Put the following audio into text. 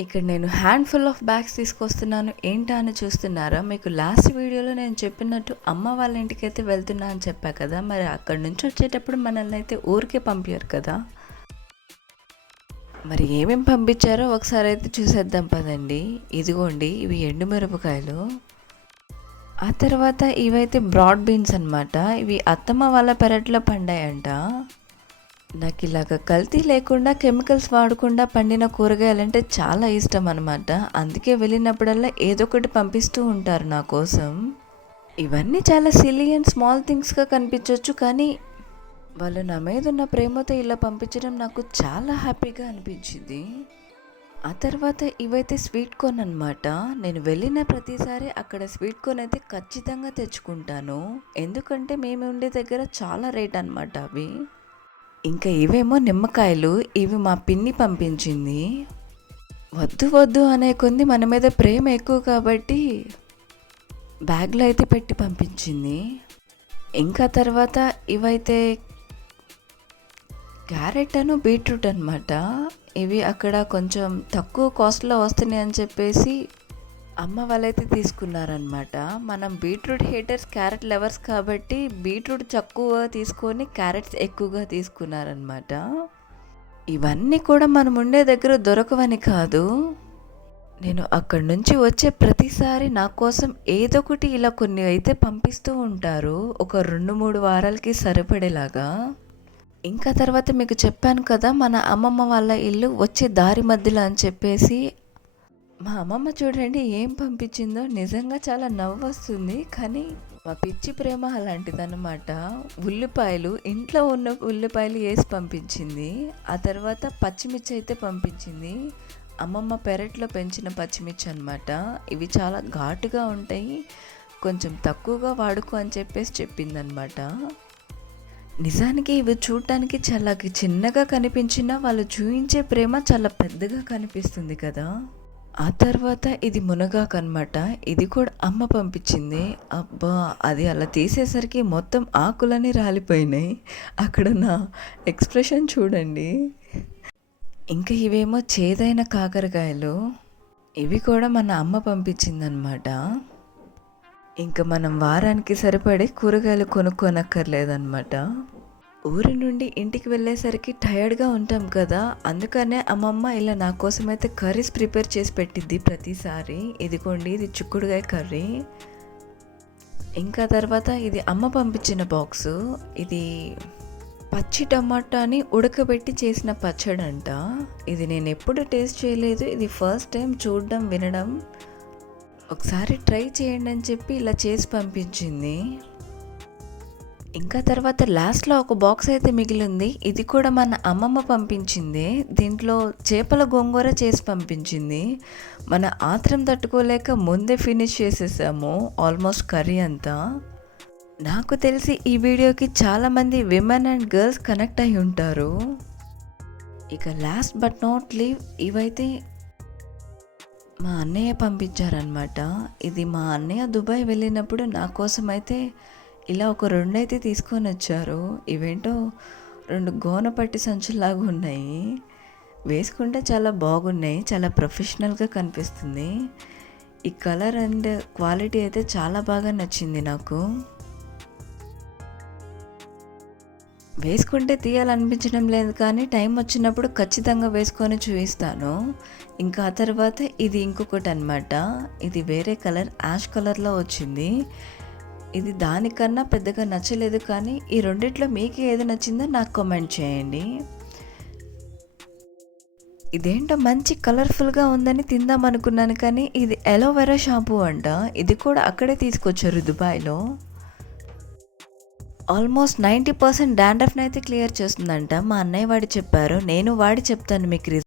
ఇక్కడ నేను handful of bags తీసుకొస్తున్నాను. ఏంటా అని చూస్తున్నారా? మీకు లాస్ట్ వీడియోలో నేను చెప్పినట్టు అమ్మ వాళ్ళ ఇంటికి అయితే వెళ్తున్నా అని చెప్పా కదా. మరి అక్కడి నుంచి వచ్చేటప్పుడు మనల్ని అయితే ఊరికే పంపించారు కదా. మరి ఏమేమి పంపించారో ఒకసారి అయితే చూసేద్దాం పదండి. ఇదిగోండి ఇవి ఎండుమిరపకాయలు. ఆ తర్వాత ఇవైతే బ్రాడ్ బీన్స్ అనమాట ఇవి అత్తమ్మ వాళ్ళ పెరట్లో పండాయంట. నాకు ఇలాగ కల్తీ లేకుండా కెమికల్స్ వాడకుండా పండిన కూరగాయలంటే చాలా ఇష్టం అనమాట అందుకే వెళ్ళినప్పుడల్లా ఏదో ఒకటి పంపిస్తూ ఉంటారు నా కోసం. ఇవన్నీ చాలా సిల్లీ అండ్ స్మాల్ థింగ్స్గా కనిపించవచ్చు కానీ వాళ్ళు నా మీద ఉన్న ప్రేమతో ఇలా పంపించడం నాకు చాలా హ్యాపీగా అనిపించింది. ఆ తర్వాత ఇవైతే స్వీట్ కార్న్ అనమాట నేను వెళ్ళిన ప్రతిసారి అక్కడ స్వీట్ కార్న్ అయితే ఖచ్చితంగా తెచ్చుకుంటాను. ఎందుకంటే మేము ఉండే దగ్గర చాలా రేట్ అనమాట అవి. ఇంకా ఇవేమో నిమ్మకాయలు ఇవి మా పిన్ని పంపించింది. వద్దు వద్దు అనే కొంది మన మీద ప్రేమ ఎక్కువ కాబట్టి బ్యాగ్లో అయితే పెట్టి పంపించింది. ఇంకా తర్వాత ఇవైతే క్యారెట్ అను బీట్రూట్ అనమాట ఇవి అక్కడ కొంచెం తక్కువ కాస్ట్లో వస్తున్నాయి అని చెప్పేసి అమ్మ వాళ్ళైతే తీసుకున్నారనమాట మనం బీట్రూట్ హేటర్స్ క్యారెట్ లవర్స్ కాబట్టి బీట్రూట్ తక్కువ తీసుకొని క్యారెట్స్ ఎక్కువగా తీసుకున్నారనమాట ఇవన్నీ కూడా మనం ఉండే దగ్గర దొరకవని కాదు. నేను అక్కడి నుంచి వచ్చే ప్రతిసారి నా కోసం ఏదో ఒకటి ఇలా కొన్ని అయితే పంపిస్తూ ఉంటారు. ఒక రెండు మూడు వారాలకి సరిపడేలాగా. ఇంకా తర్వాత మీకు చెప్పాను కదా మన అమ్మమ్మ వాళ్ళ ఇల్లు వచ్చే దారి మధ్యలో అని చెప్పేసి మా అమ్మమ్మ చూడండి ఏం పంపించిందో. నిజంగా చాలా నవ్వు వస్తుంది కానీ మా పిచ్చి ప్రేమ అలాంటిదన్నమాట. ఉల్లిపాయలు ఇంట్లో ఉన్న ఉల్లిపాయలు వేసి పంపించింది. ఆ తర్వాత పచ్చిమిర్చి అయితే పంపించింది. అమ్మమ్మ పెరట్లో పెంచిన పచ్చిమిర్చి అనమాట ఇవి చాలా ఘాటుగా ఉంటాయి. కొంచెం తక్కువగా వాడుకో అని చెప్పేసి చెప్పిందనమాట నిజానికి ఇవి చూడటానికి చాలా చిన్నగా కనిపించినా వాళ్ళు చూపించే ప్రేమ చాలా పెద్దగా కనిపిస్తుంది కదా. ఆ తర్వాత ఇది మునగాకు అనమాట ఇది కూడా అమ్మ పంపించింది. అబ్బా అది అలా తీసేసరికి మొత్తం ఆకులన్నీ రాలిపోయినాయి. అక్కడ నా ఎక్స్ప్రెషన్ చూడండి. ఇంకా ఇవేమో చేదైన కాకరకాయలు. ఇవి కూడా మన అమ్మ పంపించిందనమాట ఇంకా మనం వారానికి సరిపడే కూరగాయలు కొనుక్కోనక్కర్లేదన్నమాట. ఊరి నుండి ఇంటికి వెళ్ళేసరికి టయర్డ్గా ఉంటాం కదా అందుకనే అమ్మమ్మ ఇలా నా కోసం అయితే కర్రీస్ ప్రిపేర్ చేసి పెట్టిద్ది ప్రతిసారి. ఇదిగోండి ఇది చిక్కుడుగాయ కర్రీ. ఇంకా తర్వాత ఇది అమ్మ పంపించిన బాక్సు. ఇది పచ్చి టమాటాని ఉడకబెట్టి చేసిన పచ్చడి అంట ఇది నేను ఎప్పుడు టేస్ట్ చేయలేదు ఇది ఫస్ట్ టైం చూడడం వినడం. ఒకసారి ట్రై చేయండి అని చెప్పి ఇలా చేసి పంపించింది. ఇంకా తర్వాత లాస్ట్లో ఒక బాక్స్ అయితే మిగిలింది. ఇది కూడా మన అమ్మమ్మ పంపించింది. దీంట్లో చేపల గోంగూర చేసి పంపించింది. మన ఆత్రం తట్టుకోలేక ముందే ఫినిష్ చేసేసాము. ఆల్మోస్ట్ కర్రీ అంతా. నాకు తెలిసి ఈ వీడియోకి చాలామంది విమెన్ అండ్ గర్ల్స్ కనెక్ట్ అయి ఉంటారు. ఇక లాస్ట్ బట్ నాట్ లీవ్ ఇవైతే మా అన్నయ్య పంపించారనమాట ఇది మా అన్నయ్య దుబాయ్ వెళ్ళినప్పుడు నా కోసం అయితే ఇలా ఒక రెండు అయితే తీసుకొని వచ్చారు. ఇవేంటో రెండు గోన పట్టి సంచులాగా ఉన్నాయి. వేసుకుంటే చాలా బాగున్నాయి. చాలా ప్రొఫెషనల్గా కనిపిస్తుంది. ఈ కలర్ అండ్ క్వాలిటీ అయితే చాలా బాగా నచ్చింది నాకు. వేసుకుంటే తీయాలనిపించడం లేదు కానీ టైం వచ్చినప్పుడు ఖచ్చితంగా వేసుకొని చూపిస్తాను. ఇంకా ఆ తర్వాత ఇది ఇంకొకటి అనమాట ఇది వేరే కలర్ యాష్ కలర్లో వచ్చింది. ఇది దానికన్నా పెద్దగా నచ్చలేదు కానీ ఈ రెండిట్లో మీకు ఏది నచ్చిందో నాకు కామెంట్ చేయండి. ఇదేంటో మంచి కలర్ఫుల్గా ఉందని తిందాం అనుకున్నాను కానీ ఇది ఎలోవెరా షాంపూ అంట. ఇది కూడా అక్కడే తీసుకొచ్చారు దుబాయ్లో. ఆల్మోస్ట్ నైంటీ పర్సెంట్ డాండ్రఫ్ని అయితే క్లియర్ చేస్తుందంట. మా అన్నయ్య వాడి చెప్పారు. నేను వాడి చెప్తాను మీకు